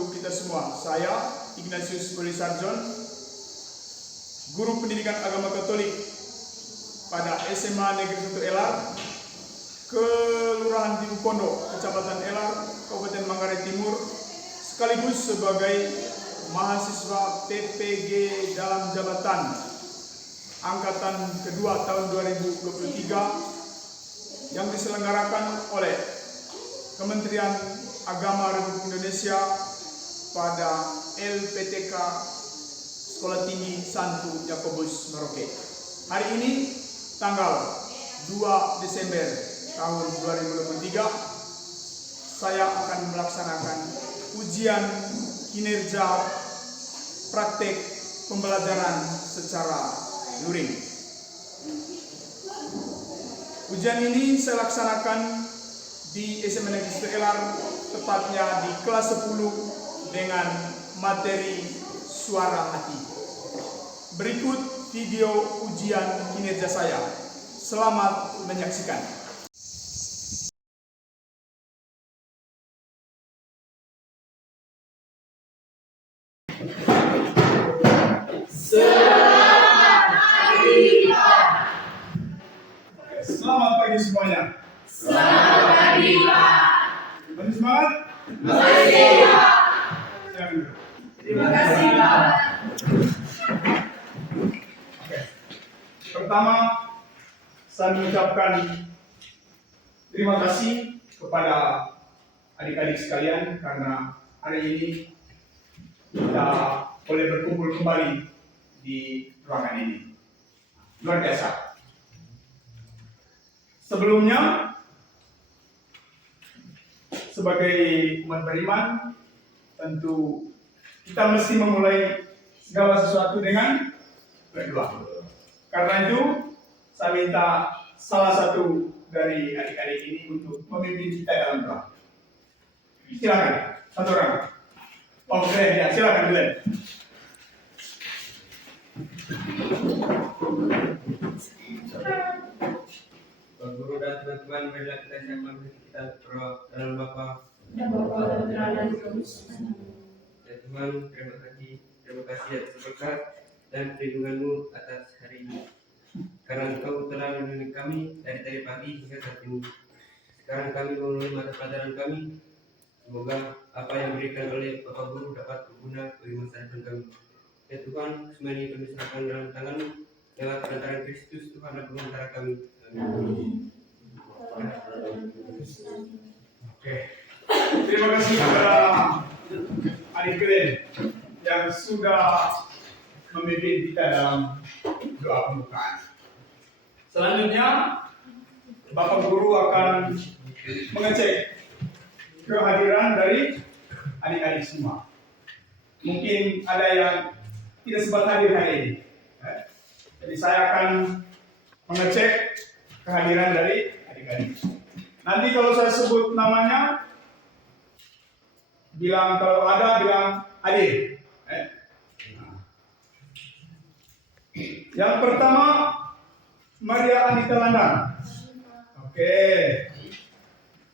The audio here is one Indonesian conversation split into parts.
untuk kita semua. Saya, Ignatius Boli Sarjon, Guru Pendidikan Agama Katolik pada SMA Negeri 1 Elar, Kelurahan Tibukondo, Kecamatan Elar, Kabupaten Manggarai Timur, sekaligus sebagai mahasiswa PPG dalam jabatan Angkatan kedua tahun 2023 yang diselenggarakan oleh Kementerian Agama Republik Indonesia pada LPTK Sekolah Tinggi Santo Yakobus Merauke. Hari ini tanggal 2 Desember tahun 2023 saya akan melaksanakan ujian kinerja praktek pembelajaran secara luring. Ujian ini saya laksanakan di SMA Negeri 1 Elar, tepatnya di kelas 10 dengan materi suara hati. Berikut video ujian kinerja saya. Selamat menyaksikan. Selamat pagi semuanya. Selamat pagi, Pak. Masih semangat? Masih, Pak. Terima kasih, Pak. Oke. Pertama, saya mengucapkan terima kasih kepada adik-adik sekalian karena hari ini kita boleh berkumpul kembali di ruangan ini. Luar biasa. Sebelumnya, sebagai umat beriman, tentu kita mesti memulai segala sesuatu dengan berdoa. Karena itu, saya minta salah satu dari adik-adik ini untuk memimpin kita dalam doa. Silakan, satu orang. Oh, Glenn, ya, silakan Glenn. Bapak Guru dan teman-teman, marilah kita siapkan kita berdoa dalam Bapa Dan Bapa dan Putra dan Roh Kudus. dan Tuhan. Terima kasih atas berkat dan perlindungan-Mu atas hari ini. Karena Engkau telah melindungi kami dari tadi pagi hingga saat ini. Sekarang kami memulai mata pelajaran kami. Semoga apa yang diberikan oleh Bapak Guru dapat berguna bagi masa depan kami. Ya Tuhan, semua ini kami serahkan dalam tangan-Mu. Lewat perantaraan Kristus, Tuhan dan pengantara kami. Amin. Oke. Terima kasih kepada adik Glenn yang sudah memimpin kita dalam doa pembukaan. Selanjutnya, Bapak Guru akan mengecek kehadiran dari adik-adik semua. Mungkin ada yang tidak sempat hadir hari ini. Jadi saya akan mengecek kehadiran dari adik-adik. Nanti kalau saya sebut namanya, bilang kalau ada, bilang hadir. Yang pertama, Maria Anita Landang. Oke.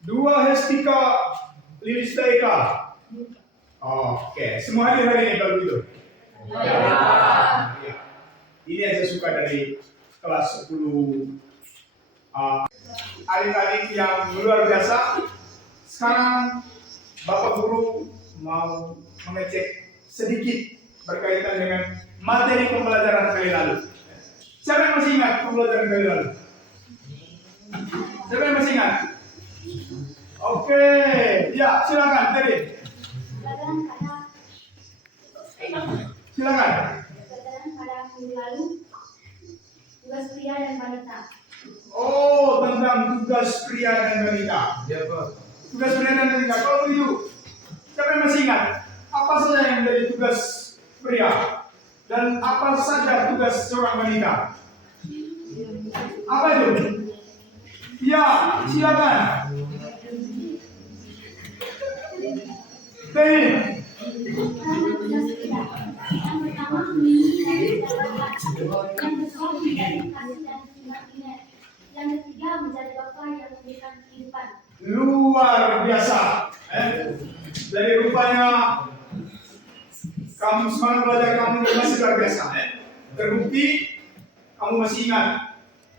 Dua, Hestika Lilis Daika. Oke. Semua hadir hari ini kalau gitu. Ya. Ini yang saya suka dari kelas 10. Adik-adik yang luar biasa. Sekarang Bapak Guru mau mengecek sedikit berkaitan dengan materi pembelajaran kali lalu. Siapa yang masih ingat pembelajaran kali lalu? Siapa yang masih ingat? Oke, ya silakan tadi. Silakan. Pembelajaran pada minggu lalu, tugas pria dan wanita. Oh, tentang tugas pria dan wanita. Ya Pak. Tugas pria dan wanita. Kalau begitu, siapa yang masih ingat? Apa saja yang menjadi tugas pria dan apa saja tugas seorang wanita? Apa itu? Ya, silakan. Tadi. Yang pertama, mencari yang kedua, mencari kasih dan sifat. Yang ketiga, mencari Bapa yang memberikan kehidupan. Luar biasa. Jadi rupanya kamu semangat belajar kamu masih luar biasa. Terbukti kamu masih ingat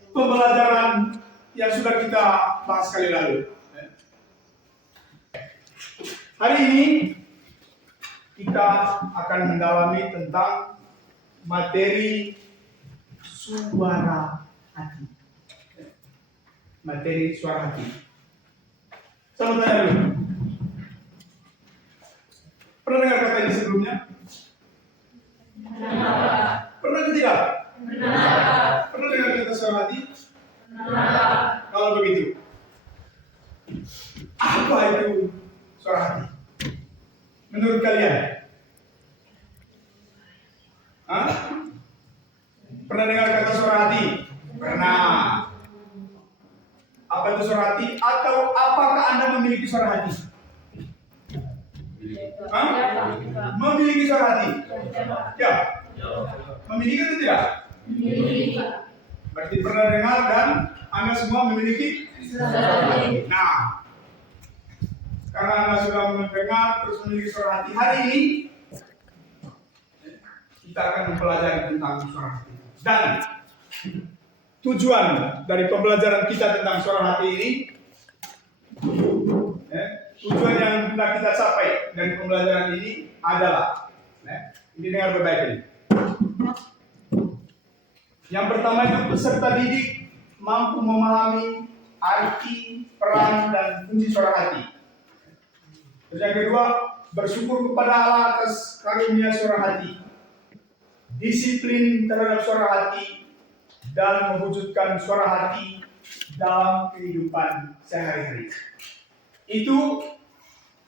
pembelajaran yang sudah kita bahas kali lalu. Hari ini kita akan mendalami tentang materi suara hati. Materi suara hati. Saya mau tanya dulu. Pernah dengar kata ini sebelumnya? Pernah atau tidak? Pernah dengar kata suara hati? Kalau begitu, apa itu suara hati? Menurut kalian? Hah? Pernah dengar kata suara hati? Pernah. Apa itu suara hati? Atau apakah Anda memiliki suara hati? Hah? Memiliki suara hati? Ya. Memiliki atau tidak? Berarti pernah dengar dan Anda semua memiliki? Nah, karena Anda sudah mendengar terus memiliki suara hati, hari ini kita akan mempelajari tentang suara hati. Dan tujuan dari pembelajaran kita tentang suara hati ini, tujuan yang hendak kita capai dari pembelajaran ini adalah, ini dengar baik-baik ini. Yang pertama itu peserta didik mampu memahami arti, peran, dan fungsi suara hati. Terus yang kedua, bersyukur kepada Allah atas karunia suara hati, disiplin terhadap suara hati, dan mewujudkan suara hati dalam kehidupan sehari-hari. Itu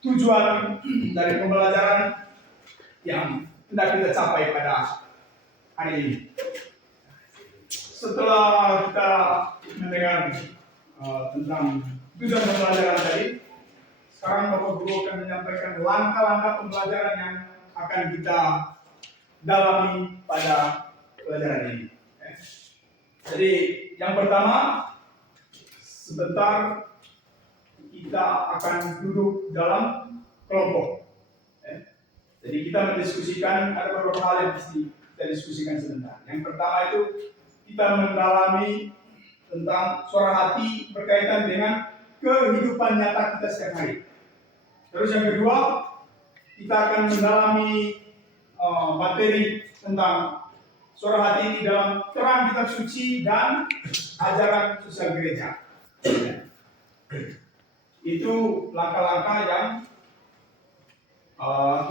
tujuan dari pembelajaran yang hendak kita capai pada hari ini. Setelah kita mendengar tentang tujuan pembelajaran tadi, sekarang Bapak Guru akan menyampaikan langkah-langkah pembelajaran yang akan kita dalami pada pelajaran ini. Jadi yang pertama, sebentar kita akan duduk dalam kelompok. Jadi kita mendiskusikan, ada beberapa hal yang mesti kita diskusikan sebentar. Yang pertama itu kita mendalami tentang suara hati berkaitan dengan kehidupan nyata kita setiap hari. Terus yang kedua, kita akan mendalami materi tentang suara hati ini dalam terang kitab suci dan ajaran sosial gereja. Itu langkah-langkah yang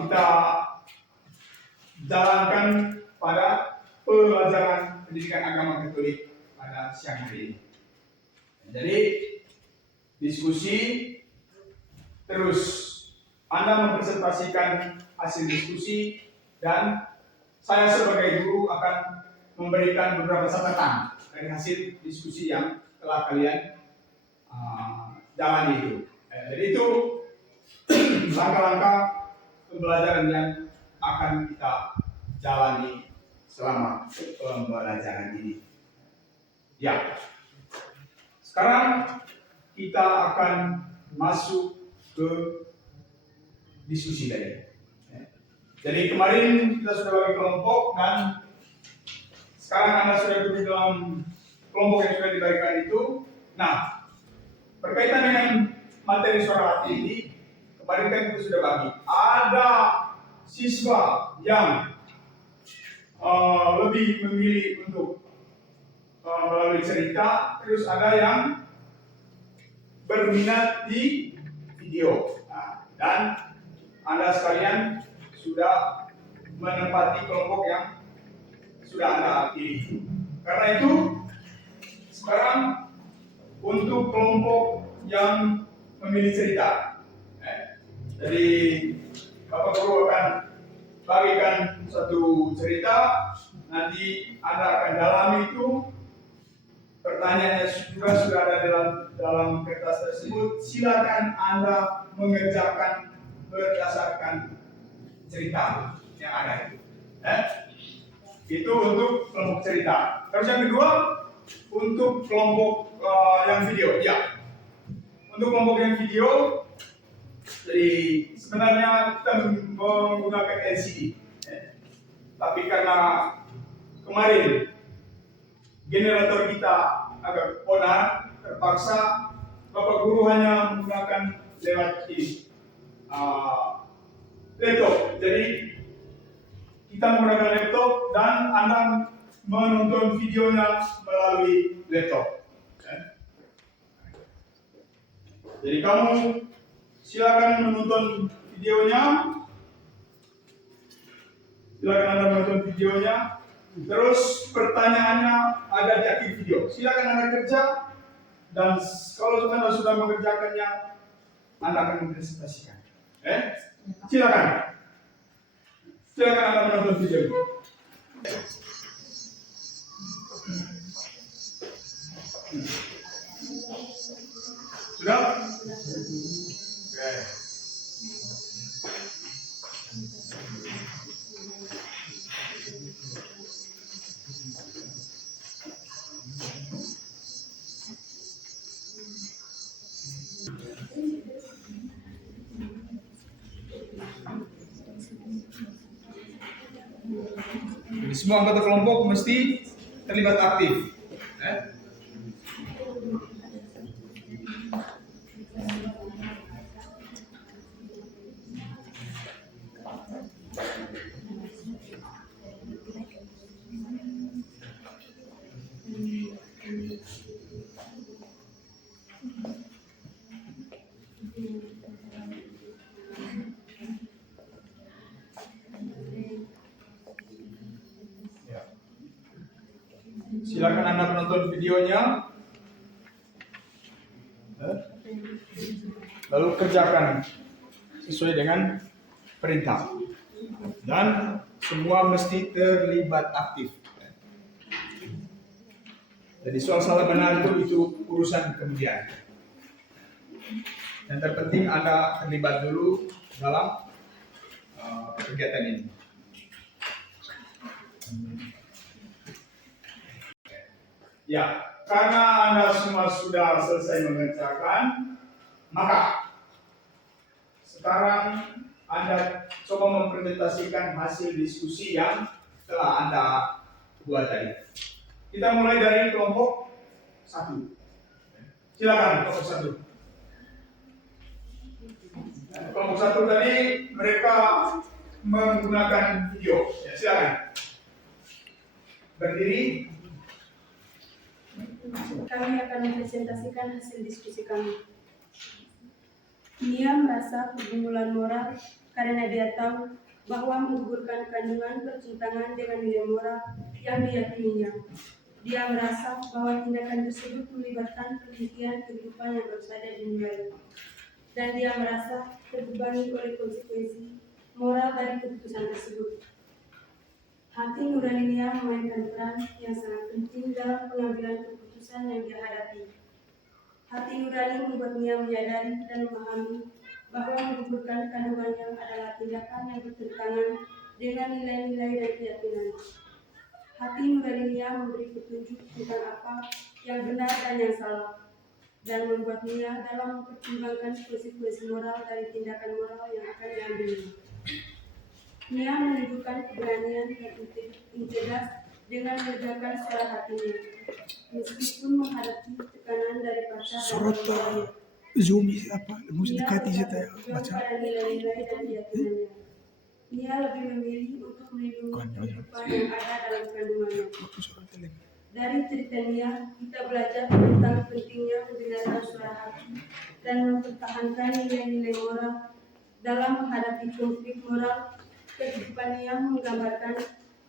kita jalankan pada pelajaran pendidikan agama Katolik pada siang hari ini. Jadi diskusi, terus Anda mempresentasikan hasil diskusi, dan saya sebagai guru akan memberikan beberapa catatan dari hasil diskusi yang telah kalian jalani itu. Jadi itu langkah-langkah pembelajaran yang akan kita jalani selama pembelajaran ini. Ya, sekarang kita akan masuk ke diskusi tadi. Jadi kemarin kita sudah bagi kelompok dan sekarang Anda sudah duduk dalam kelompok yang sudah dibagikan itu. Nah, berkaitan dengan materi suara hati ini, kemarin kan kita sudah bagi. Ada siswa yang lebih memilih untuk melalui cerita, terus ada yang berminat di video. Nah, dan Anda sekalian sudah menempati kelompok yang sudah Anda pilih. Karena itu, sekarang untuk kelompok yang memilih cerita, jadi Bapak Guru akan bagikan satu cerita, nanti Anda akan dalami itu. Pertanyaannya juga sudah ada dalam kertas tersebut. Silakan Anda mengerjakan berdasarkan cerita yang ada itu. Itu untuk kelompok cerita. Terus yang kedua, untuk kelompok yang video. Ya, untuk kelompok yang video, jadi sebenarnya kita menggunakan LCD. Tapi karena kemarin generator kita agak onar, terpaksa Bapak Guru hanya menggunakan lewat ini, laptop. Jadi kita menggunakan laptop dan Anda menonton videonya melalui laptop. Jadi kamu silakan menonton videonya. Silakan Anda menonton videonya. Terus pertanyaannya ada di akhir video. Silakan Anda kerja dan kalau Anda sudah mengerjakannya, Anda akan mempresentasikan. Silakan. Silakan Anda menonton video ini. Sudah? Oke. Jadi semua anggota kelompok mesti terlibat aktif. Silakan Anda menonton videonya, lalu kerjakan sesuai dengan perintah, dan semua mesti terlibat aktif. Jadi soal salah benar itu urusan kemudian. Yang terpenting Anda terlibat dulu dalam kegiatan ini. Ya, karena Anda semua sudah selesai mengerjakan, maka sekarang Anda coba mempresentasikan hasil diskusi yang telah Anda buat tadi. Kita mulai dari kelompok 1. Silakan kelompok 1. Kelompok 1 tadi mereka menggunakan video. Ya, silakan. Berdiri. Kami akan mempresentasikan hasil diskusi kami. Nia merasa pergumulan moral karena dia tahu bahwa menggugurkan kandungan bertentangan dengan nilai moral yang diyakininya. Dia merasa bahwa tindakan tersebut melibatkan penelitian kehidupan yang harus ada dinilai. Dan dia merasa terbebani oleh konsekuensi moral dari keputusan tersebut. Hati nurani Nia memainkan peran yang sangat penting dalam pengambilan keputusan yang dia hadapi. Hati nurani membuat Nia menyadari dan memahami bahwa menggugurkan kandungannya adalah tindakan yang bertentangan dengan nilai-nilai dan keyakinan. Hati nurani Nia memberi petunjuk tentang apa yang benar dan yang salah, dan membuat Nia dalam mempertimbangkan konsekuensi moral dari tindakan moral yang akan diambilnya. Nia menunjukkan keberanian dan integritas dengan melegakan suara hatinya, meskipun menghadapi tekanan dari pacar dan keluarganya. Zoom apa? Mesti Nia dekati tetap saya berpegang baca. pada nilai-nilai dan keyakinannya. Nia lebih memilih untuk melindungi kehidupan yang ada dalam kandungannya. Aku suruh teling. Dari cerita Nia, kita belajar tentang pentingnya mendengarkan suara hati dan mempertahankan nilai-nilai moral dalam menghadapi konflik moral. Kehidupan Nia menggambarkan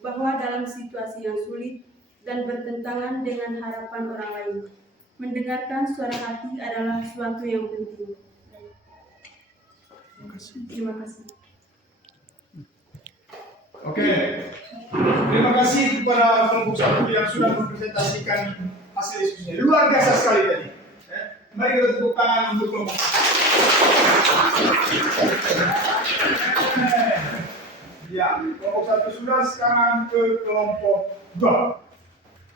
bahwa dalam situasi yang sulit dan bertentangan dengan harapan orang lain, mendengarkan suara hati adalah suatu yang penting. Terima kasih. Oke. Terima kasih kepada kelompok 1 yang sudah mempresentasikan hasil diskusinya. Luar biasa sekali tadi. Mari kita tepuk tangan untuk kelompok 1. Ya, kelompok 1 sudah, sekarang ke kelompok 2.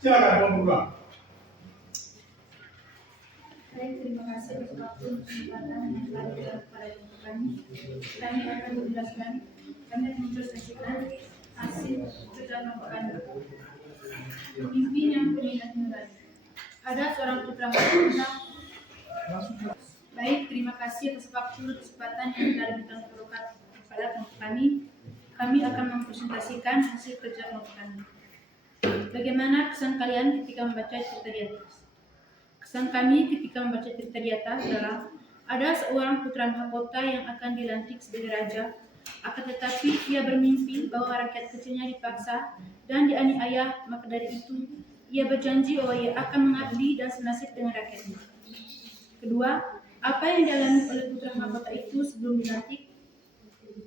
Silakan kelompok 2. Baik, terima kasih atas waktu dan kesempatan yang telah diberikan kepada kami. Kami akan menjelaskan, kami mempresentasikan hasil kerja Novanto. Pemimpin yang punya nurani. Ada seorang putra mahkota. Baik, terima kasih atas waktu dan kesempatan yang telah diberikan kepada kami. Kami akan mempresentasikan hasil kerja kelompok kami. Bagaimana kesan kalian ketika membaca cerita di atas? Kesan kami ketika membaca cerita di atas adalah ada seorang putra mahkota yang akan dilantik sebagai raja, akan tetapi ia bermimpi bahwa rakyat kecilnya dipaksa dan dianiaya, maka dari itu ia berjanji bahwa ia akan mengabdi dan senasib dengan rakyatnya. Kedua, apa yang dialami oleh putra mahkota itu sebelum dilantik?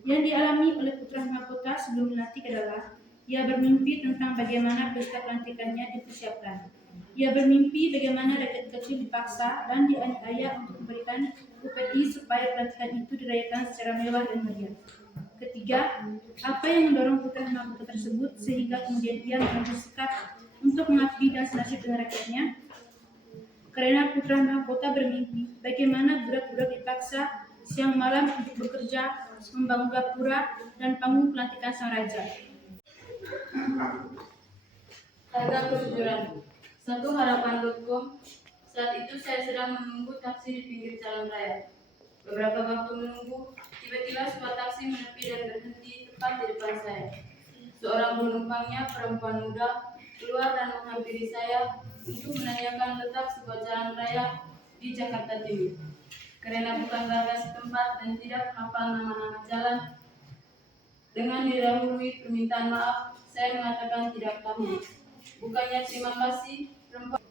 Yang dialami oleh putra mahkota sebelum dilantik adalah ia bermimpi tentang bagaimana pesta pelantikannya dipersiapkan. Ia bermimpi bagaimana rakyat kecil dipaksa dan dianiaya untuk memberikan upeti supaya pelantikan itu dirayakan secara mewah dan meriah. Ketiga, apa yang mendorong putra mahkota tersebut sehingga kemudian ia mengambil sikap untuk mengabdi dan senasib dengan rakyatnya? Karena putra mahkota bermimpi bagaimana budak-budak dipaksa siang malam untuk bekerja, membangun gapura dan panggung pelantikan sang raja. Harga kejujuran. Satu harapan.com. Saat itu saya sedang menunggu taksi di pinggir jalan raya. Beberapa waktu menunggu, tiba-tiba sebuah taksi menepi dan berhenti tepat di depan saya. Seorang penumpangnya, perempuan muda, keluar dan menghampiri saya untuk menanyakan letak sebuah jalan raya di Jakarta Timur. Karena bukan warga setempat dan tidak hafal nama-nama jalan, dengan didahului permintaan maaf, saya mengatakan tidak tahu. Bukannya terima kasih, perempuan.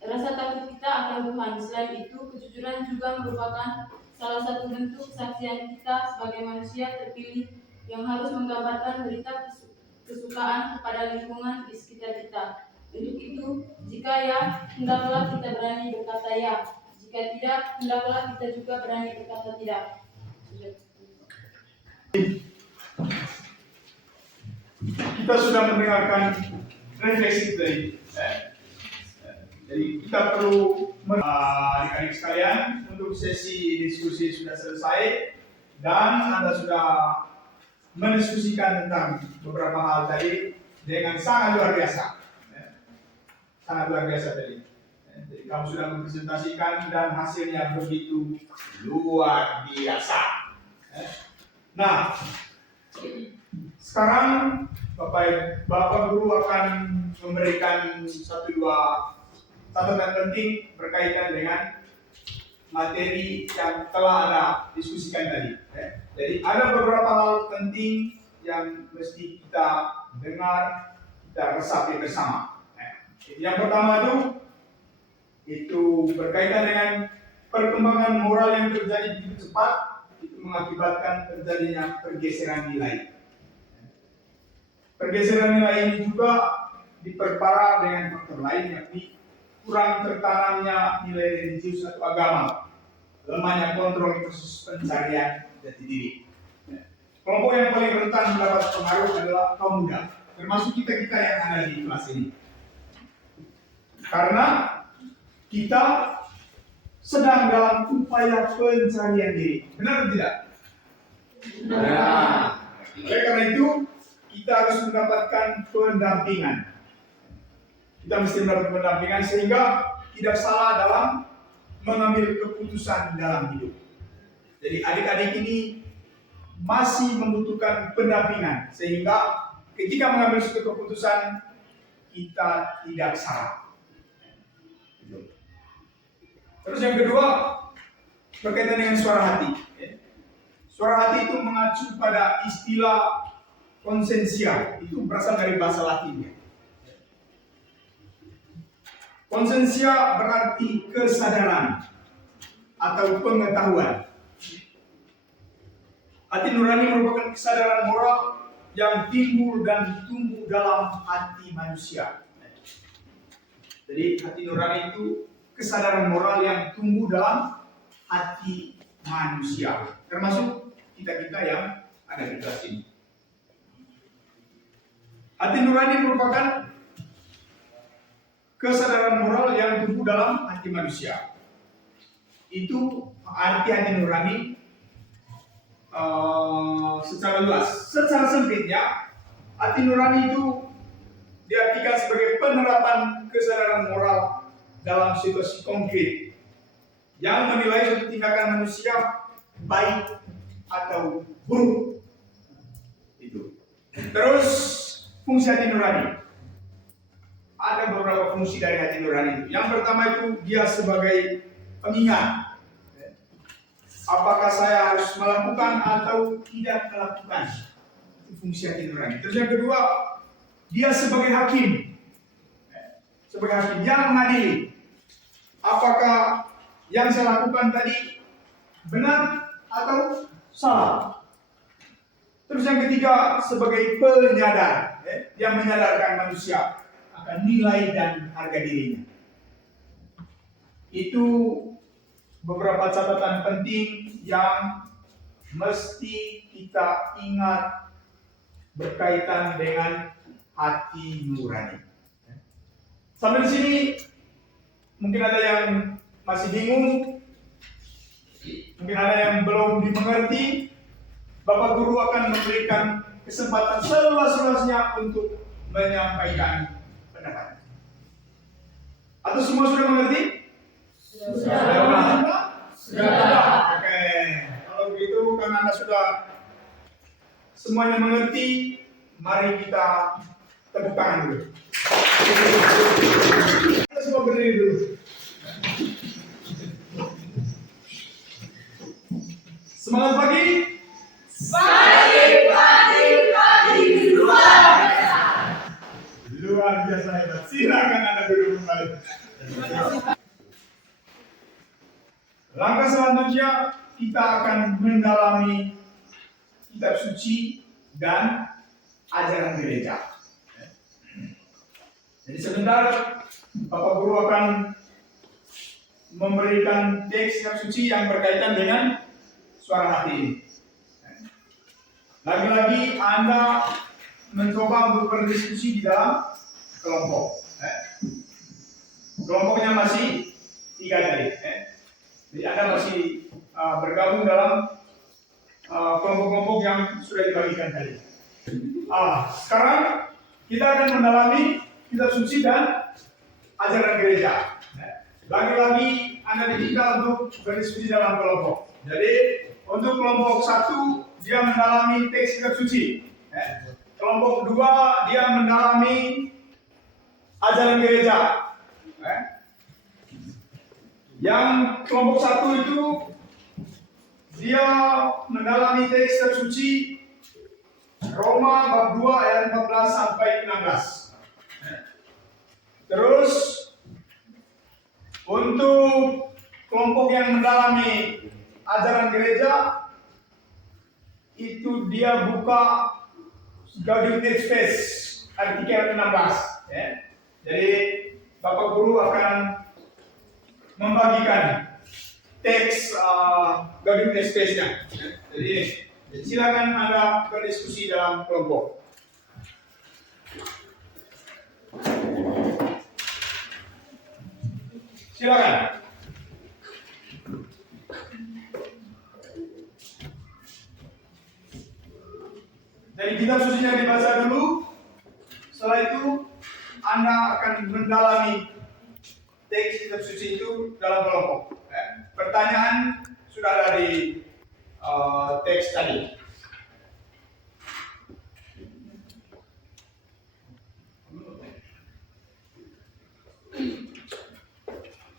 Rasa takut kita akan Tuhan. Selain itu, kejujuran juga merupakan salah satu bentuk kesaksian kita sebagai manusia terpilih yang harus menggambarkan berita kesukaan kepada lingkungan di sekitar kita. Untuk itu, jika ya, hendaklah kita berani berkata ya. Jika tidak, hendaklah kita juga berani berkata tidak. Kita sudah mendengarkan refleksi tadi. Jadi kita perlu adik-adik sekalian, untuk sesi diskusi sudah selesai dan Anda sudah mendiskusikan tentang beberapa hal tadi dengan sangat luar biasa. Sangat luar biasa tadi. Jadi kamu sudah mempresentasikan dan hasilnya begitu luar biasa. Nah, sekarang Bapak Guru akan memberikan satu dua catatan penting berkaitan dengan materi yang telah Anda diskusikan tadi. Jadi ada beberapa hal penting yang mesti kita dengar, kita resapi bersama. Yang pertama itu berkaitan dengan perkembangan moral yang terjadi begitu cepat, itu mengakibatkan terjadinya pergeseran nilai. Pergeseran nilai ini juga diperparah dengan faktor lain, yakni kurang tertanamnya nilai religius atau agama, lemahnya kontrol proses pencarian jati diri. Kelompok yang paling rentan mendapat pengaruh adalah kaum muda, termasuk kita yang ada di kelas ini. Karena kita sedang dalam upaya pencarian diri, benar atau tidak? Benar. Oleh karena itu, kita harus mendapatkan pendampingan. Kita mesti mendapat pendampingan sehingga tidak salah dalam mengambil keputusan dalam hidup. Jadi adik-adik ini masih membutuhkan pendampingan sehingga ketika mengambil suatu keputusan kita tidak salah. Terus yang kedua berkaitan dengan suara hati. Suara hati itu mengacu pada istilah konsensia, itu berasal dari bahasa Latin. Konsensia berarti kesadaran atau pengetahuan. Hati nurani merupakan kesadaran moral yang timbul dan tumbuh dalam hati manusia. Jadi hati nurani itu kesadaran moral yang tumbuh dalam hati manusia, termasuk kita-kita yang ada di kelas ini. Hati nurani merupakan kesadaran moral yang tumbuh dalam hati manusia. Itu arti hati nurani. secara luas. Secara sempit ya, hati nurani itu diartikan sebagai penerapan kesadaran moral dalam situasi konkret yang menilai suatu tindakan manusia baik atau buruk. Itu. Terus fungsi hati nurani. Ada beberapa fungsi dari hati nurani itu. Yang pertama itu dia sebagai pengingat. Apakah saya harus melakukan atau tidak melakukan? Itu fungsi hati nurani. Terus yang kedua, dia sebagai hakim. Sebagai hakim yang mengadili. Apakah yang saya lakukan tadi benar atau salah? Terus yang ketiga, sebagai penyadar. Yang menyadarkan manusia akan nilai dan harga dirinya. Itu beberapa catatan penting yang mesti kita ingat berkaitan dengan hati nurani. Sampai di sini mungkin ada yang masih bingung, mungkin ada yang belum dimengerti. Bapak Guru akan memberikan kesempatan seluas-luasnya untuk menyampaikan pendapat. Atau semua sudah mengerti? Sudah. Oke. Kalau begitu karena Anda sudah semuanya mengerti, mari kita tepuk tangan dulu. Kita semua berdiri dulu. Semangat pagi. Luar biasa hebat. Silakan Anda duduk kembali. Langkah selanjutnya kita akan mendalami kitab suci dan ajaran gereja. Jadi sebentar Bapak Guru akan memberikan teks kitab suci yang berkaitan dengan suara hati ini. Lagi-lagi Anda mencoba untuk berdiskusi di dalam kelompok. Kelompoknya masih 3 tadi. Jadi Anda masih bergabung dalam kelompok-kelompok yang sudah dibagikan tadi. Sekarang kita akan mendalami kitab suci dan ajaran gereja. Lagi-lagi Anda diminta untuk berdiskusi dalam kelompok. Jadi untuk kelompok 1 dia mendalami teks kitab suci. Kelompok 2 dia mendalami ajaran gereja. Yang kelompok 1 itu dia mendalami teks kitab suci Roma bab 2 ayat 14 sampai 16. Terus untuk kelompok yang mendalami ajaran gereja itu dia buka Gaudium et Spes artikel 16. Jadi Bapak Guru akan membagikan teks Gaudium et Spes-nya. Jadi silakan Anda berdiskusi dalam kelompok. Silakan. Jadi kitab sucinya dibaca dulu. Setelah itu Anda akan mendalami teks kitab suci itu dalam kelompok. Pertanyaan sudah ada di teks tadi.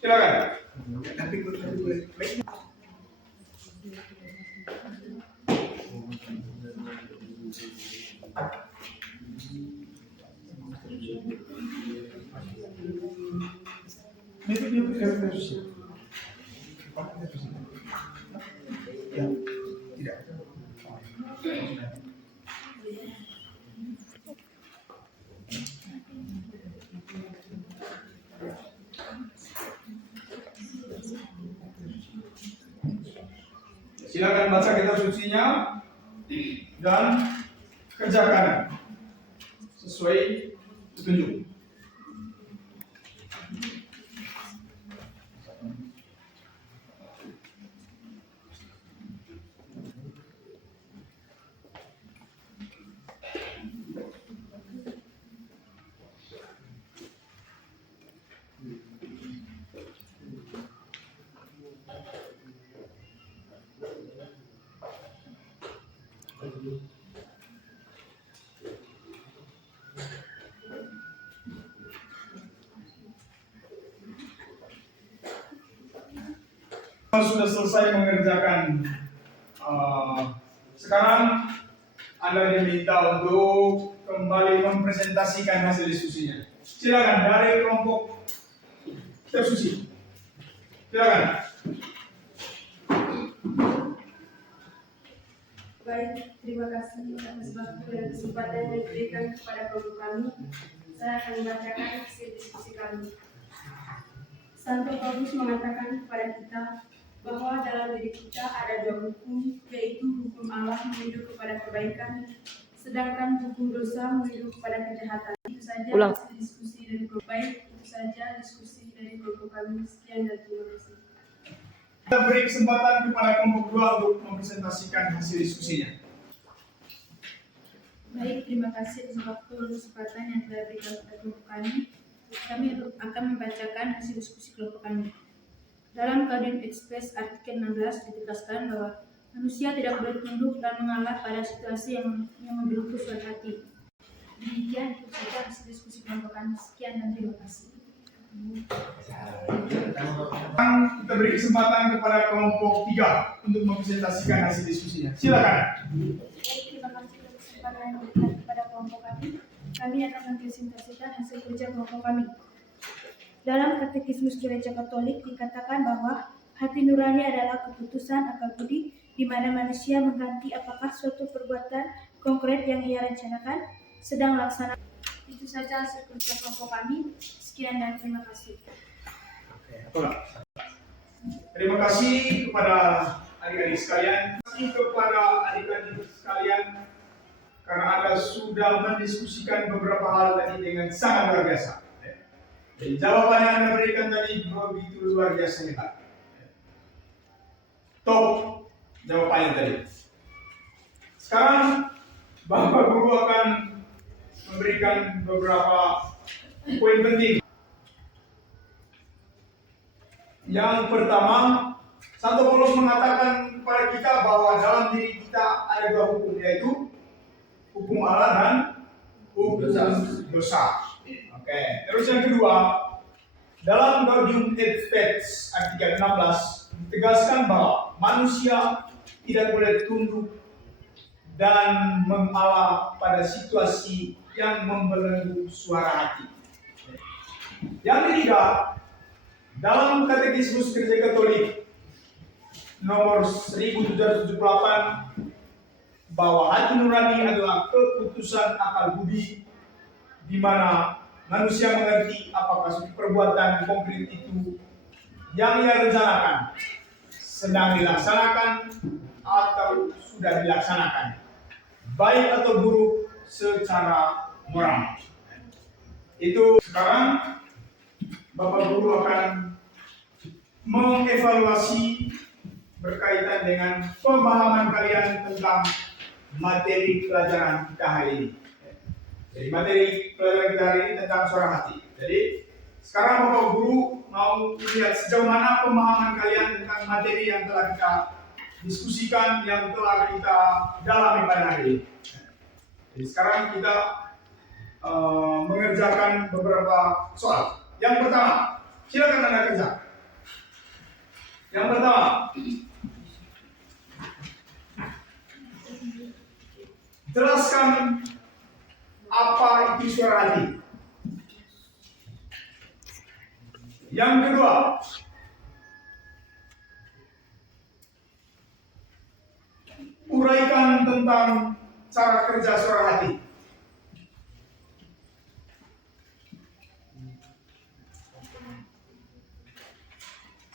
Silakan. Silakan baca kitab sucinya dan kerjakan sesuai petunjuk. Sudah selesai mengerjakan. Sekarang Anda diminta untuk kembali mempresentasikan hasil diskusinya. Silakan dari kelompok tersusi. Silakan. Baik, terima kasih atas waktu dan kesempatan yang diberikan kepada kelompok kami. Saya akan membacakan hasil diskusi kami. Santo Paulus mengatakan kepada kita bahwa dalam diri kita ada dua hukum, yaitu hukum Allah menuju kepada kebaikan, sedangkan hukum dosa menuju kepada kejahatan. Itu saja hasil diskusi dari kelompok baik. Itu saja diskusi dari kelompok kami. Sekian dan terima kasih. Kita beri kesempatan kepada kelompok dua untuk mempresentasikan hasil diskusinya. Baik, terima kasih atas waktu dan kesempatan yang telah diberikan kepada kelompok kami. Kami akan membacakan hasil diskusi kelompok kami. Dalam Gaudium et Spes artikel 16 ditegaskan bahwa manusia tidak boleh tunduk dan mengalah pada situasi yang membeluku suara hati. Demikian itu saja hasil diskusi kelompok kami. Sekian dan terima kasih. Sekarang kita beri kesempatan kepada kelompok 3 untuk mempresentasikan hasil diskusinya. Silakan. Baik, terima kasih atas kesempatan yang diberikan kepada kelompok kami. Kami akan mempresentasikan hasil kerja kelompok kami. Dalam Katekismus Gereja Katolik dikatakan bahwa hati nurani adalah keputusan akal budi di mana manusia mengganti apakah suatu perbuatan konkret yang ia rencanakan sedang laksanakan. Itu saja hasil kerja kelompok kami. Sekian dan terima kasih. Terima kasih kepada adik-adik sekalian. Terima kasih kepada adik-adik sekalian karena Anda sudah mendiskusikan beberapa hal tadi dengan sangat luar biasa. Jadi jawaban yang Anda berikan tadi begitu luar biasa hebat. Top jawabannya tadi. Sekarang Bapak Guru akan memberikan beberapa poin penting. Yang pertama, Santo Paulus mengatakan kepada kita bahwa dalam diri kita ada dua hukum, yaitu hukum Allah dan hukum dosa. Oke. Terus yang kedua, dalam Gaudium et Spes artikel 16 ditegaskan bahwa manusia tidak boleh tunduk dan mengalah pada situasi yang membelenggu suara hati. Yang ketiga, dalam Katekismus Gereja Katolik nomor 1778 bahwa hati nurani adalah keputusan akal budi di mana manusia mengerti apakah perbuatan konkret itu yang ia rencanakan sedang dilaksanakan atau sudah dilaksanakan, baik atau buruk secara moral. Itu sekarang Bapak Guru akan mengevaluasi berkaitan dengan pemahaman kalian tentang materi pelajaran kita hari ini. Jadi materi pelajaran kita hari ini tentang suara hati. Jadi sekarang Bapak Guru mau lihat sejauh mana pemahaman kalian tentang materi yang telah kita diskusikan, yang telah kita dalami pada hari ini. Jadi sekarang kita mengerjakan beberapa soal. Yang pertama, silakan Anda kerja. Yang pertama, jelaskan apa itu suara hati. Yang kedua, uraikan tentang cara kerja suara hati.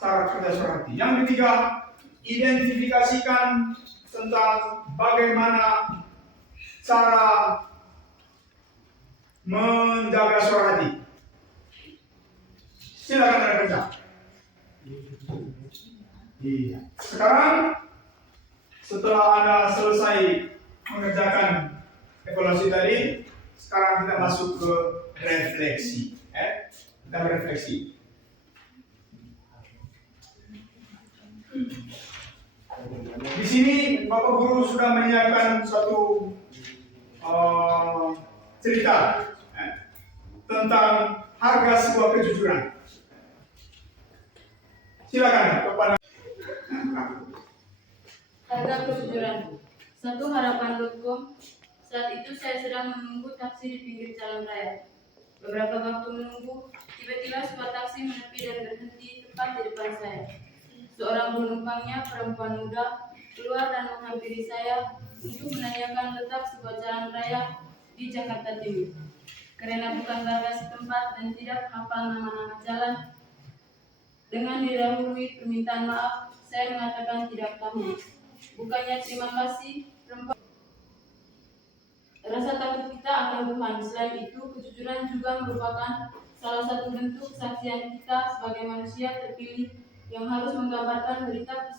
Cara kerja suara hati. Yang ketiga, identifikasikan tentang bagaimana cara menjaga suara hati. Silakan Anda kerja. Iya. Sekarang setelah Anda selesai mengerjakan evaluasi tadi, sekarang kita masuk ke refleksi. Kita berefleksi. Di sini Bapak Guru sudah menyiapkan suatu cerita tentang harga sebuah kejujuran. Silakan kepada Harga kejujuran. Harapan.com. Saat itu saya sedang menunggu taksi di pinggir jalan raya. Beberapa waktu menunggu, tiba-tiba sebuah taksi menepi dan berhenti tepat di depan saya. Seorang penumpangnya, perempuan muda, keluar dan menghampiri saya untuk menanyakan letak sebuah jalan raya di Jakarta Timur. Karena bukan warga setempat dan tidak hafal nama-nama jalan, dengan didahului permintaan maaf, saya mengatakan tidak tahu. Bukannya terima kasih, perempuan. Rasa takut kita akan Tuhan. Selain itu, kejujuran juga merupakan salah satu bentuk kesaksian kita sebagai manusia terpilih yang harus menggambarkan berita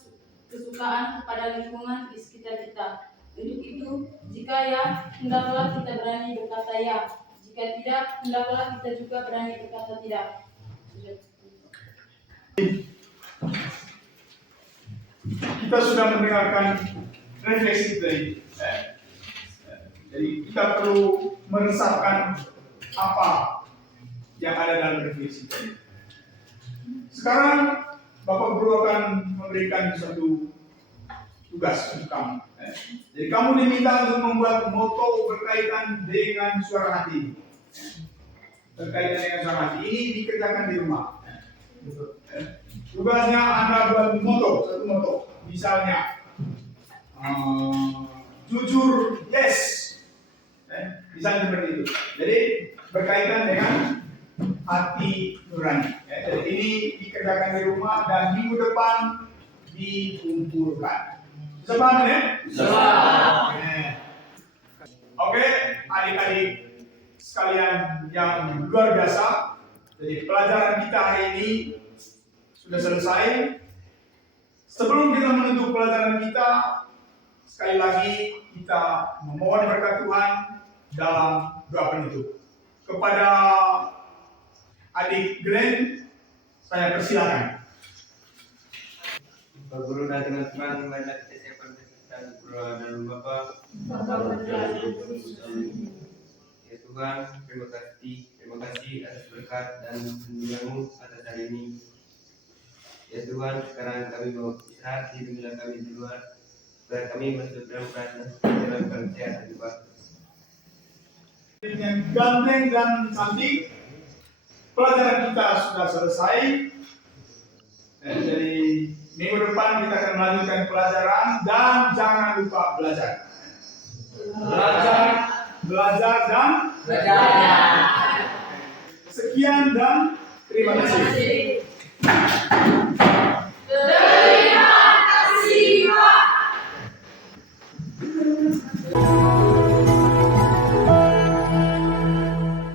kesukaan kepada lingkungan di sekitar kita. Untuk itu, jika ya, hendaklah kita berani berkata ya. Jika tidak, hendaklah kita juga berani berkata tidak. Kita sudah mendengarkan refleksi tadi. Jadi kita perlu meresapkan apa yang ada dalam refleksi tadi. Sekarang Bapak Guru akan memberikan satu tugas untuk kamu. Jadi kamu diminta untuk membuat moto berkaitan dengan suara hati. Berkaitan dengan suara hati ini dikerjakan di rumah. Tugasnya Anda buat satu moto. Misalnya, jujur, yes. Misalnya seperti itu. Jadi berkaitan dengan hati nurani. Jadi ini dikerjakan di rumah dan minggu depan dikumpulkan. Bisa paham ya? Bisa. Oke, adik-adik sekalian yang luar biasa. Jadi pelajaran kita hari ini sudah selesai. Sebelum kita menutup pelajaran kita, sekali lagi kita memohon berkat Tuhan dalam doa penutup. Kepada adik Glenn, saya persilakan. Bapak Guru dan teman-teman, marilah kita siapkan dan berdoa dalam Bapa. Ya Tuhan, terima kasih atas berkat dan perlindungan-Mu atas hari ini. Ya Tuhan, sekarang kami mau istirahat di dunia kami di luar, supaya kami masuk dalam keadaan sehat dan juga. Yang ganteng dan cantik, pelajaran kita sudah selesai. Jadi minggu depan kita akan melanjutkan pelajaran dan jangan lupa belajar. Belajar dan belajar. Sekian dan terima kasih.